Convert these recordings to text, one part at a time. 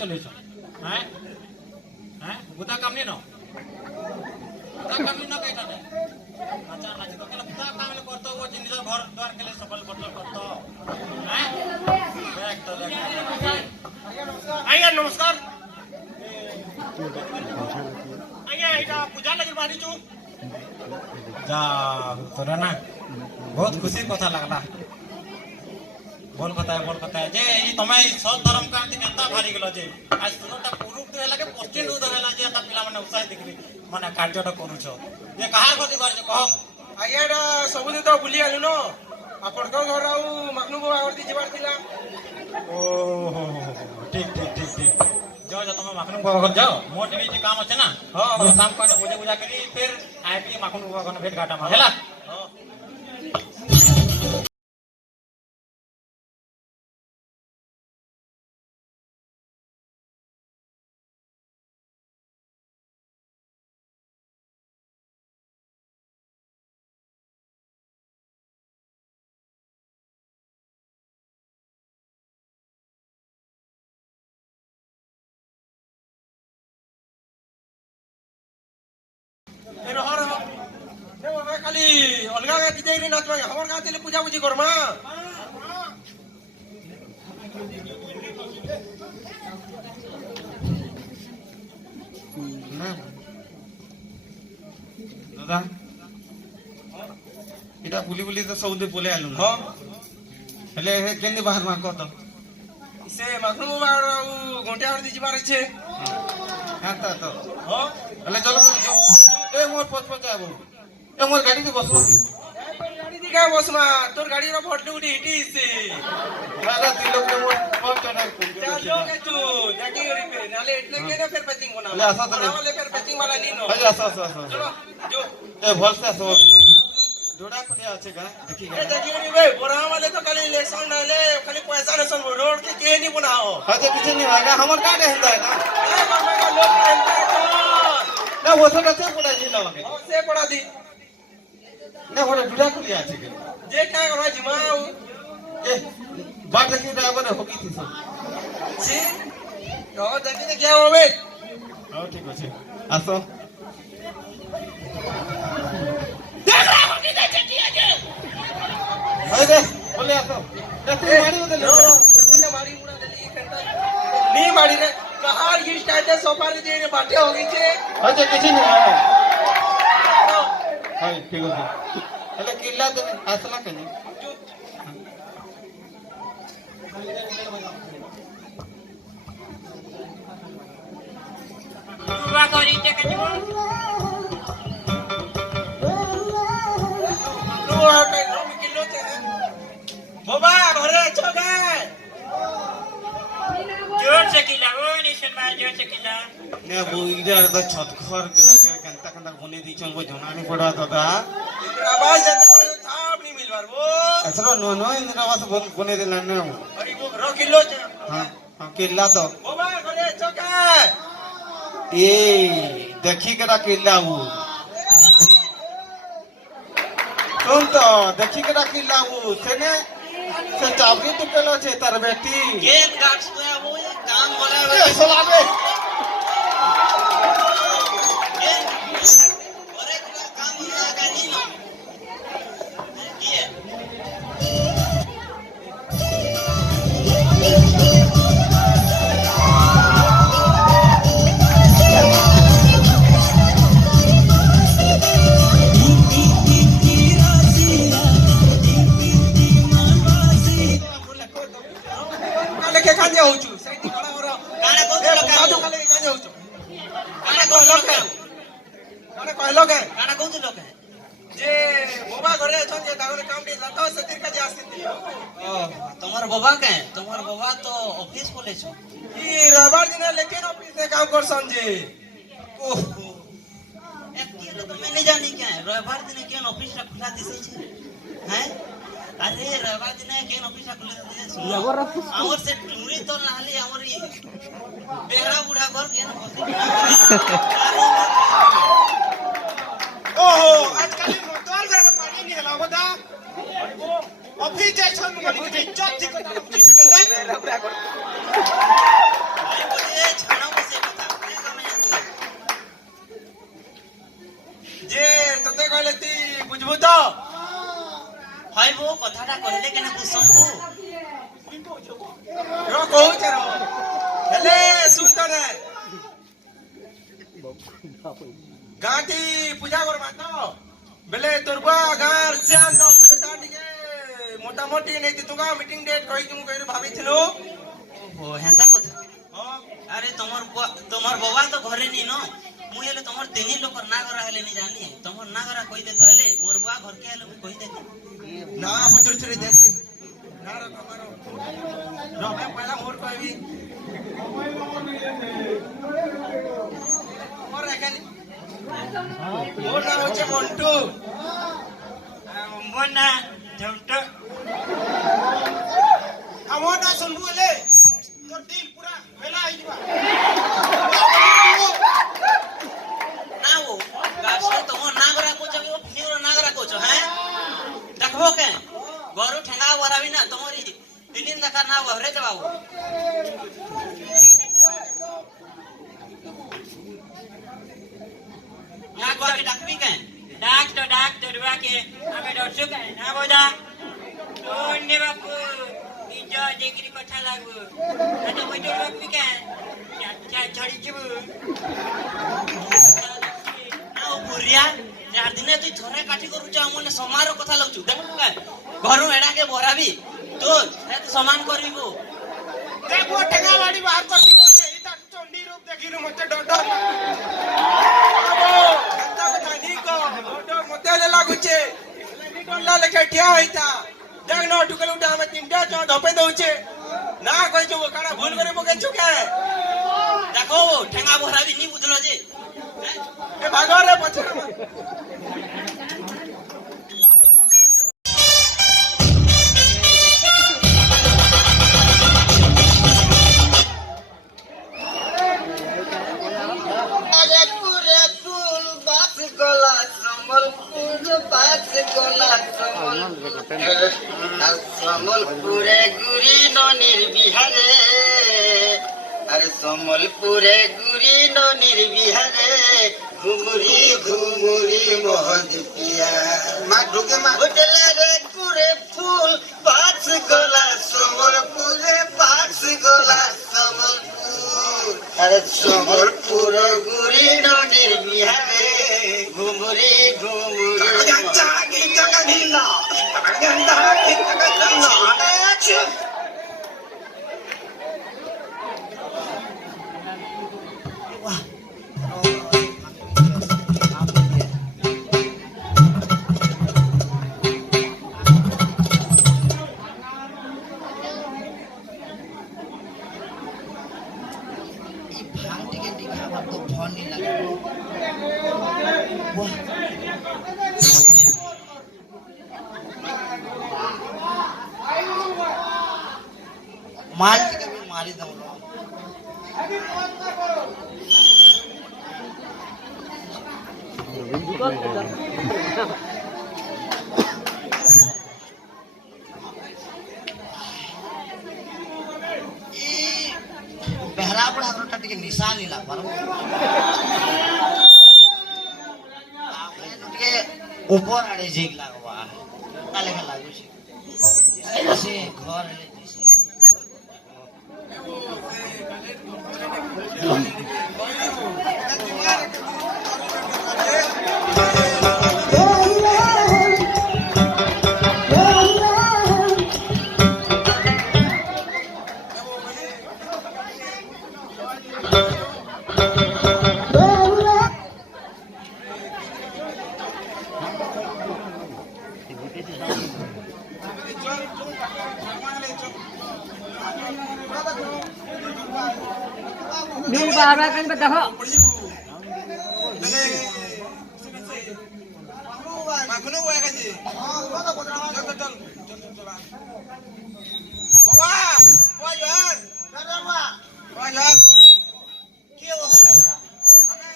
चलेछ हैं हैं बुता काम नहीं न बुता काम नहीं न कहता ने अच्छा नाच तो केला बुता काम ले करतो वो निज घर द्वार के लिए सफल करतो हैं देख तो देख आइए नमस्कार आइए इटा पूजा लगी बारी छु जा तोरा ना बहुत खुशी कथा लगला बोल बताए जे ई तमे सब धर्म का दिन एता भारी गेलो जे आज सुनटा पुरुष तो हेला के पोस्टिंग दो हेला जे एता पिला माने उत्साह देखली माने कार्यटा करू छ ये कहार गति बार जे कह आइयाडा सब दिन तो भूली आलु न आपण को घर आउ मखनु बाबा आरती जीवार दिला ओ हो ठीक जाओ तमे मखनु बाबा घर जाओ मोर टीवी काम আছে ना हां शाम को पूजा करी फिर आए भी मखनु बाबा को भेट घाटा में हेला हां खाली अलगा गा दिदे रे नाच हमर गांव तेले पूजा पूजी करमा दादा इटा बुली तो सब दे बोले आलु हां हेले हे केंदी बाहर मा को तो से मखनु बाबा घंटे आरती जीवार छे हां तो हां हेले चलो ए मोर पच आबो ए मोर गाड़ी के बसो गाड़ी दिखा बसमा तोर गाड़ी रो फटलू उठी इटी से दादा तीन लोग मोर पच चढ़ा चलो के तू जाकी गरी पे नाले इतने के ना फिर पैकिंग बना ले आसा तो ले फिर पैकिंग वाला नी नो अरे आसा चलो जो ए भलसे सो जोड़ा खलिया আছে গা দেখি ए देखी गरी बे बोरा वाले तो खाली इलेक्शन नाले खाली पैसा नसन रोड के नहीं बनाओ हां तो किछ नहीं होगा हमर का रहता है ना ए बाबा का लोग रहता है ना वो सब से पड़ा जी ना के से पड़ा दी ना वो जुड़ा खलिया আছে के जे क्या करो जिमाऊ ए बात देखी ड्राइवर होगी थी सब जी तो देखी ने क्या होवे हां ठीक है आसो देख रहा हो कि देखी आज अरे बोले आसो देखी मारी उधर नो कुछ मारी मुड़ा दली घंटा नहीं मारी रे कहां ये स्टार्ट सोफा रे जे बाटे हो गई छे अच्छा किछ नहीं है हां ठीक है हेले किल्ला तो आसला के नहीं बाबा करी के कजबो बाबा घरे छो गए जोर से किला ओ निशन में जोर से किला ने वो इधर तो छत घर के कंता बने दी छन वो जना नहीं पड़ा दादा आवाज जाता बड़े थाप नहीं मिलवार वो असरो नो इंद्र आवाज बने देला ने अरे वो रो किलो हां हां किल्ला तो बाबा घरे छो गए ए देखी करा किल्ला वो तुम तो देखी करा किल्ला वो सेने से चाबी तो पेलो छे तार बेटी गेट गार्ड्स तो वो काम वाला ए सलामे अरे काम वाला का नहीं लो ये के कांजे होचु साइड खड़ा हो रहा गाना को तो काले कांजे होचु गाना को लोग है गाना कहलो के गाना को तो लोग है जे बाबा घरे छन जे दागरे काम दे लता सतिर का जे आस्ती ओ तुम्हार बाबा के तुम्हार बाबा तो ऑफिस बोले छ ई रविवार दिन लेकिन ऑफिस से काम कर सन जे ओहो एक किलो तो मैं नहीं जानी क्या है रविवार दिन केन ऑफिस रा खुला दिसे छ हैं अरे रविवार दिन केन ऑफिस रा खुला दिसे सुन आवर से टूरी तो नाली आवर ई बेहरा बूढ़ा घर केन ओहो आजकल मोटवाल घर का पानी नहीं हला बता ऑफिस जाय छन गली के इज्जत ठीक कर যে তোতে কইলে তুই বুঝবু তো হয় বো কথাটা কহিলে কেন বুঝছু रो কହୁছে रो হেলে শুন তো রে গাঁটি পূজা করবা তো বেলে তোর বা গাঁর সিয়ান তো বেলে তা টিকে মোটামুটি নেই তুগা মিটিং ডেট কই তুম কই ভাবিছিলু ও হেন্তা কথা আরে তোমার বাবা তো ঘরে নি ন মুই হেলে তোমার তিনি লোকর না করা হেলে নি জানি তোমার না করা কই দে তো হেলে মোর বুয়া ঘর কে হেলে মুই কই দে না পচুর চুরি দেখি না রে তোমার रो मैं पहला मोर कहबी मोर এখানে মোর নাম হচ্ছে মন্টু মোর না ঝমটো আমার না শুনবু এলে তোর দিল পুরা মেলা হই দিবা না ও গাছে তোমার না করা কোচ কি ও ফির না করা কোচ হ্যাঁ দেখবো কে গরু ঠেঙ্গা বরাবি না তোমারই তিনিন দেখা না বহরে দেবাবো ডাকবি কে ডাক তো ডুবাকে আমি ডরছো কে না বোঝা তোনে বাপু নিজ ডিগ্রি কথা লাগবো তো ওই তো ডাকবি কে ছড়ি যাবো না বুড়িয়া চার দিনে তুই ঝরে কাঠি করুছ আমনে সমার কথা লাগুଛୁ দেখ ঘরু এডাকে বরাবি তো সমান করিব দেখো টেকা বাড়ি বাহার করবি করছে এটা চন্ডী রূপ দেখিরু মতে ডর ডর এত কথা ঠিক ডর মতে লে লাগুছে ডরলা লেখা ঠিয়া হইতা দেখ ন ঢুকলে উঠে আমি তিনটা চ ধপে দউছে না কইছো কানা ভুল করে পকেছো কে দেখো ঠেঙ্গা বরাবি নি বুঝলো যে এ ভাগরে পছরে সম্বলপুরে গুরি ননির বিহারে আরে সম্বলপুরে গুরি ননির বিহারে ঘুমুরি ঘুমুরি মহদ পিয়া মা ঢুকে মা হোটেলে রে গুরে ফুল পাঁচ গলা সম্বলপুরে পাঁচ গলা সম্বলপুর আরে সম্বলপুর গুরি ননির বিহারে ঘুমুরি ঘুমুরি माल के भी मारी दो बेहरा पड़ा रोटा टिके निशान ला पर टिके ऊपर आड़े जेक लागवा काले का लागु छी ऐसे घर ले Nung para kan bataho. মাখনো ওয়া কাজে বাবা ওয়া ইয়ার বাবা ওয়া ইয়ার কি অবস্থা আমি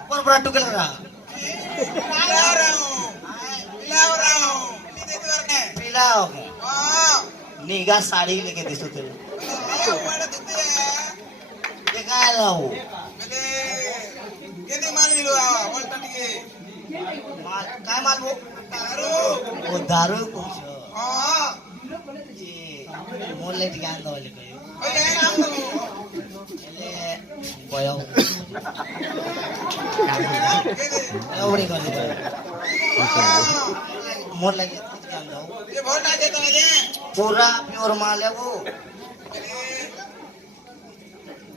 ऊपर बड़ा टुकल रहा पिला रहा हूं नहीं देते कर के पीला हो हां निगा साड़ी लेके दिसो तेरे बड़ा देते है देखा जाओ ବେଲେ କେତେ ମାଲ ମିଳିବ ବଲଟା ଟିକେ काय मालबो ଦାରୁ ओ दारू कुछ ହଁ जी मोले टिकान दले कयो ଓଇ ଯାଇ ନାମ एले बयो ओडी गली बयो मोर लगे टिकान दो ये भोटा दे तो जे पूरा प्योर माल है वो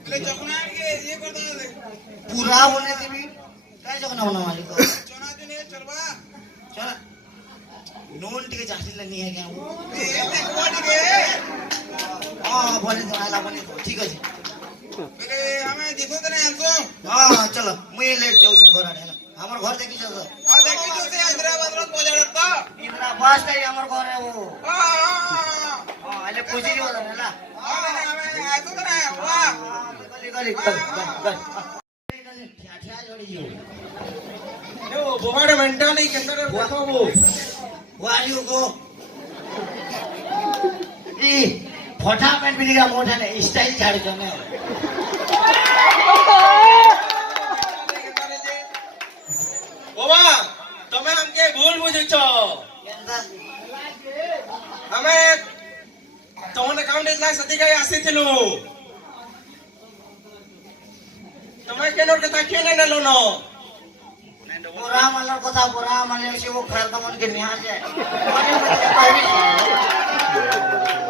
बेले जखना के ये कर दो पूरा होने देबी काय जगना होना मालिक चना दिने चलबा चल नून टिके चाटिल नहीं है क्या वो ए देखवा ଟିକେ हां बोले तो आला बोले तो ठीक है ବେଲେ ଆମେ ଦେଖୁ ତने ଆनसो हां चलो मुई लेट जाऊ छन घर आडे हमर घर देखि छ आ देखि तो से हैदराबाद रो पजाड़ तो इतना फास्ट है हमर घर है वो हां हां आले पूछी हो ना ଆମେ ଆସୁ ତने वाह गली गली गल ठ्या ठ्या जोड़ी जो यो बोबाडे मेंटाली केंदरे देखो वो Where you go? ई फोटा पेंट भी निका मोटा ने स्टाइल झाड़ के मैं बाबा તમે हमके भूल बुझछ केंदा ଆମେ ତମने କାउंट इतना सती गई आसीथिलु ତମେ କେନोर कथा केने नेलो न पूरा मालर कथा पूरा माने से वो खैर का मन के निहार जाए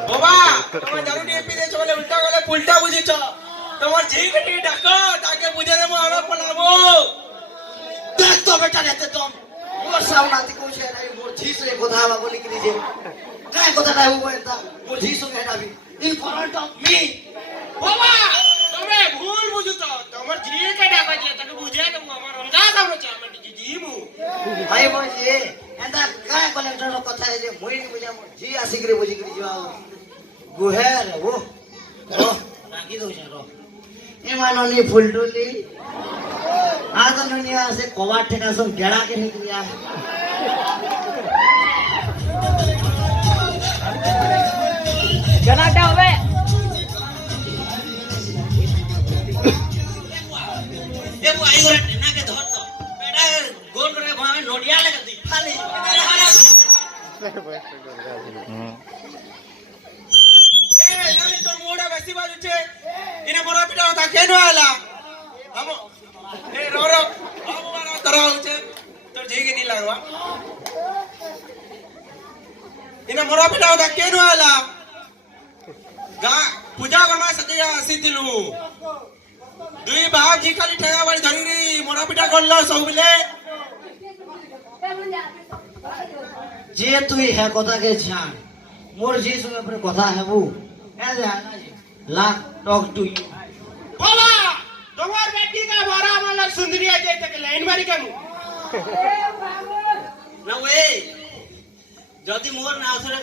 बाबा तमे जरूर एपी दे चले उल्टा गले पुल्टा बुझिछ तमर जी के डाक ताके बुझे रे हम पलाबो देख तो बेटा रहते तुम मोर सामना ती कुछ है नहीं मोर झीस रे कथा बा बोली कि जे काय कथा नाही हो एकदा मोर झीस हो हेडा भी इन फ्रंट ऑफ मी बाबा तमे भूल बुझछ तमर जी के डाक जे तने बुझे के हमर रंजा हमर चामन जी मु भाई मोर जे एंदा काय कलेक्टर रो कथा है जे मोई नि बुझा मोर जी आसी करे बुझी करी जाओ गुहेर वो रो राखी दो रो ए मानोनी फुलटुली आ तो दुनिया से कोवाट ठेका सो गेड़ा के निकलिया जनाटा होवे ए वो आई रे ना के धर तो बेटा गोल करे भावे नोडिया लगा दी खाली ए नानी तोर मोड़ा बेसी बाजू छे इने मोरा पिटा होता केनो आला हम ए रो रो हम मारा तरा होचे तोर जी के नी लागवा इने मोरा पिटा होता केनो आला गा पूजा गमा सतिया आसीतिलु दुई बाप जी खाली ठेगा वाली धरी री मोरा पिटा करलो सब मिले जे तू है कथा के जान मोर जी सुने पर कथा है वो ए जान ला टॉक टू यू बाबा तोहर बेटी का बड़ा वाला सुंदरी आ जाए तक लाइन मारी केमु ना वे जदी मोर ना आसरे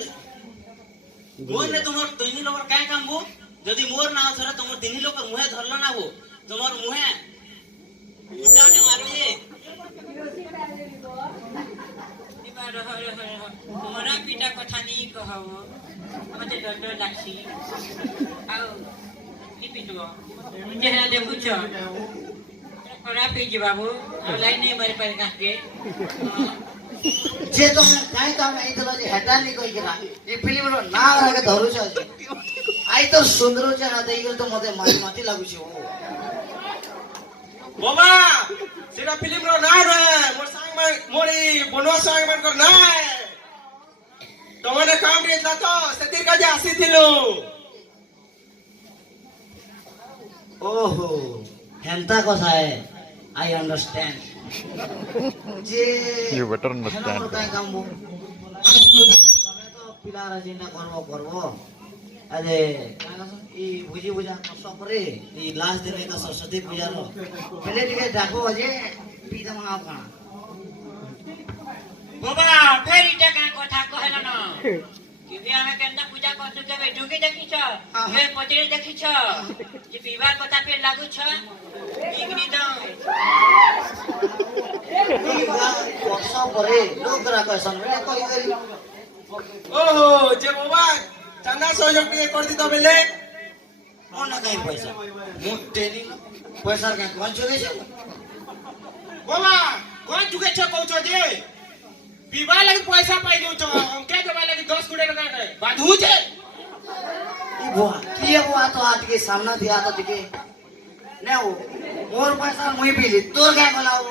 मोर ने तुमर तीन लोग काय काम बो जदी मोर ना आसरे तुमर तीन लोग मुहे धरलो ना वो तुमर मुहे उदाने मारो ये मोरा पिटा कथा नहीं कहब मते डर डर लागसी आउ नी पिटबो जेना देखुछ खराब हे बाबू लाइन नहीं मारी पारे काके जे तो काय काम आई तो जे हेटा नी कोई करा ये फिल्म रो ना लगे धरु छ आई तो सुंदर छ ना देई तो मते मारी माटी लागु छ बाबा सेटा फिल्म रो ना रे मोर सांग में मोरी बनवा सांग में कर ना तमने काम देला तो सतीर का जे आसीथिलु ओहो हेंता कथा है I understand J You better understand. काय काम बो तो पिलारा जिना करबो अरे ई बुझी बुझा कष्ट करे ई लास्ट दिन का सरस्वती पूजा रो पहले टिके डाको अजे पीता मंगा काना बाबा फेर इटा का कथा कहला न कि हमें केंदा पूजा करछु के ढुके देखि छ हे पतिरे देखि छ जे विवाह कथा पे लागु छ इगनी द ई वर्ष करे लोग रा कैसन में कोई करी ओहो जे बाबा चंदा सहयोग के कर दी तो बेले कोन काई पैसा मोटे नी पैसा का कोन जोगे छे बाबा कोन जुगे छ कहू जे विवाह लगी पैसा पाई दउ छ अंके देबा लगी 10 कोटी टका दे बाधू जे ई बुआ किए बुआ तो हाथ के सामने दिया तो दिखे ने वो मोर पैसा मुई बिली तोर काय गलाओ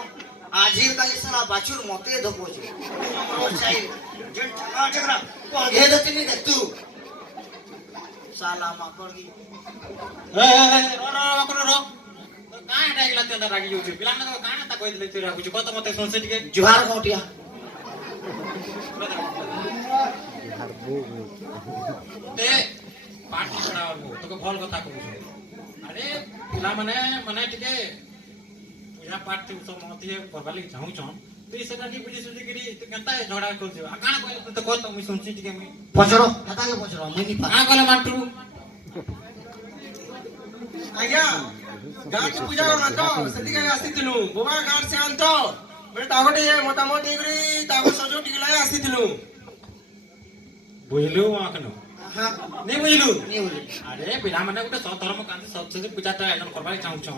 आजीर काली साला बाछुर मते धको छे ओ चाहिए जन ठगा ठगरा को घे दती नहीं तू साला माकड़ की ए रो काहे डाइगला तेंदा रागी जोची पिला ने काहे ता कोइ दिले तू रागु छ कत मते सोचे टिके जुहार कोटिया ते पाठ पढ़ा और तो भल कथा कहू अरे पिला माने टिके पूजा पाठ ते सब मते करबा लागि चाहू छन तो ई सेटा नी बुझी सुझी करी तो केनता झगड़ा कर छ काना कोइ तो कत मुई सुनछि टिके मुई पचरो हता के पचरो मुई नी पा का कहले माटू आज्ञा गाँ की पूजा करना तो सती का आसीथिलु बाबा गाँ से आन तो बे तागटे मोटामोटी देगरी तागो सजो टिकलाय आसीथिलु बुझलु आकनो हां नी बुझलु नी बोले अरे पिला माने गुटे सब धर्म कांति सब से पूजा ता आयोजन करबा चाहू छन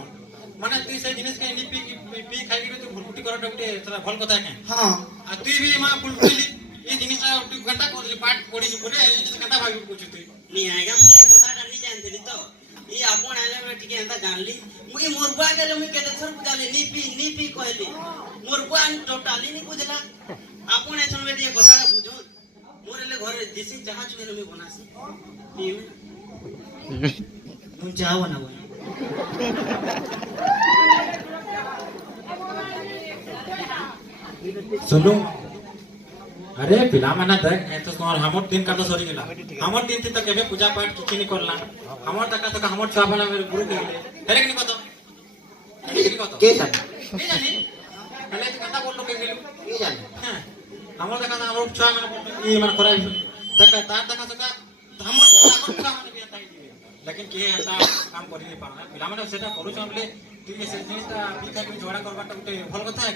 माने तू से जिनिस के नी पी खाइ के तू भुलकुटी करत गुटे तोरा भल कथा के हां आ तू भी मा फुलफिली ये जिनिस तू गंदा कर पाठ पढ़ी पड़े जिनिस गंदा भाबी पूछ तू नी आएगा मुझे कथा नहीं जानते तो ये आपण आले में टिके एंता जानली मुई मोर बुआ के मुई केते थर बुझाली नीपी कहली मोर बुआ टोटाली नहीं बुझला आपण एछन बेटी कथा बुझो मोर ले घरे देसी जहाज में मैं बनासी पीवे तुम जाओ ना बोल सुनो अरे पिला माने देख ए तो तोर हमर दिन का तो सरी गेला हमर दिन तक केबे पूजा पाठ किछि नि करला हमर तक हमर छुआ बना मेरे गुरु के हेरे कि कत हेरे कि कत के जाने के जानी पहले तो कता बोल के गेलु के जाने हमर तक हमर छुआ माने ई माने कराई तक तार तक हमर छुआ माने भी आता लेकिन के आता काम करि नि पाना पिला माने सेटा करू छमले तू ये से जिनिसटा बिका के झगड़ा करबाटा उते भल कथा है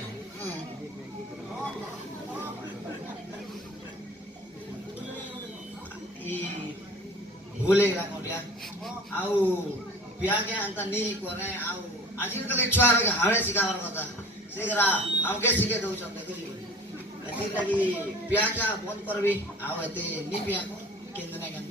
भूले कोटिया आउ बिया के अंत नहीं करे आउ आजिर कले छुआ के हाणे सिखावर कथा सेगरा हमके सिखे दउ छ देखि अति लगी बिया का बंद करबी आउ एते नी बिया केंद ना केंद